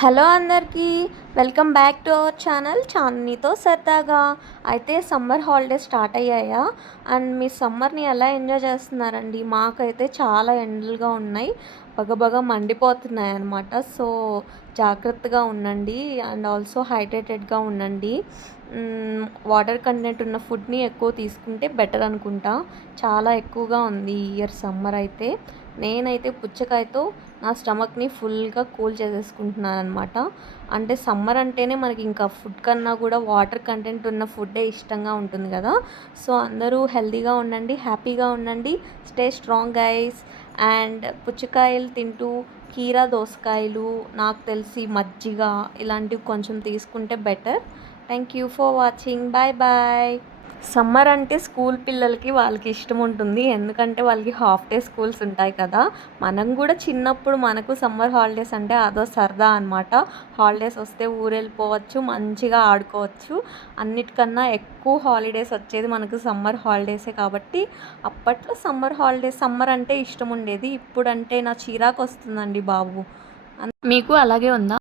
Hello అందరికీ, welcome back to our channel చాందినితో సరదాగా. అయితే సమ్మర్ హాలిడేస్ స్టార్ట్ అయ్యాయా? అండ్ మీ సమ్మర్ని ఎలా ఎంజాయ్ చేస్తున్నారండి? మాకైతే చాలా ఎండలుగా ఉన్నాయి, బగబగ మండిపోతున్నాయి అన్నమాట. సో జాగ్రత్తగా ఉండండి అండ్ ఆల్సో హైడ్రేటెడ్గా ఉండండి. వాటర్ కంటెంట్ ఉన్న ఫుడ్ని ఎక్కువ తీసుకుంటే బెటర్ అనుకుంటా. చాలా ఎక్కువగా ఉంది ఈ ఇయర్ సమ్మర్ అయితే. నేనైతే పుచ్చకాయతో నా స్టమక్ని ఫుల్గా కూల్ చేసేసుకుంటున్నాను అనమాట. అంటే సమ్మర్ అంటేనే మనకి ఇంకా ఫుడ్ కన్నా కూడా వాటర్ కంటెంట్ ఉన్న ఫుడ్డే ఇష్టంగా ఉంటుంది కదా. సో అందరూ హెల్తీగా ఉండండి, హ్యాపీగా ఉండండి, స్టే స్ట్రాంగ్ గైస్. అండ్ పుచ్చకాయలు తింటూ కీరా దోసకాయలు, నాకు తెలిసి మజ్జిగ ఇలాంటివి కొంచెం తీసుకుంటే better. Thank you for watching, bye bye. Summer అంటే స్కూల్ పిల్లలకి వాళ్ళకి ఇష్టం ఉంటుంది, ఎందుకంటే వాళ్ళకి హాఫ్ డే స్కూల్స్ ఉంటాయి కదా. మనం కూడా చిన్నప్పుడు మనకు సమ్మర్ హాలిడేస్ అంటే అదో సరదా అనమాట. హాలిడేస్ వస్తే ఊరెళ్ళిపోవచ్చు, మంచిగా ఆడుకోవచ్చు. అన్నిటికన్నా ఎక్కువ హాలిడేస్ వచ్చేది మనకు సమ్మర్ హాలిడేసే కాబట్టి అప్పట్లో సమ్మర్ అంటే ఇష్టం ఉండేది. ఇప్పుడంటే నా చిరాకు వస్తుందండి బాబు. మీకు అలాగే ఉందా?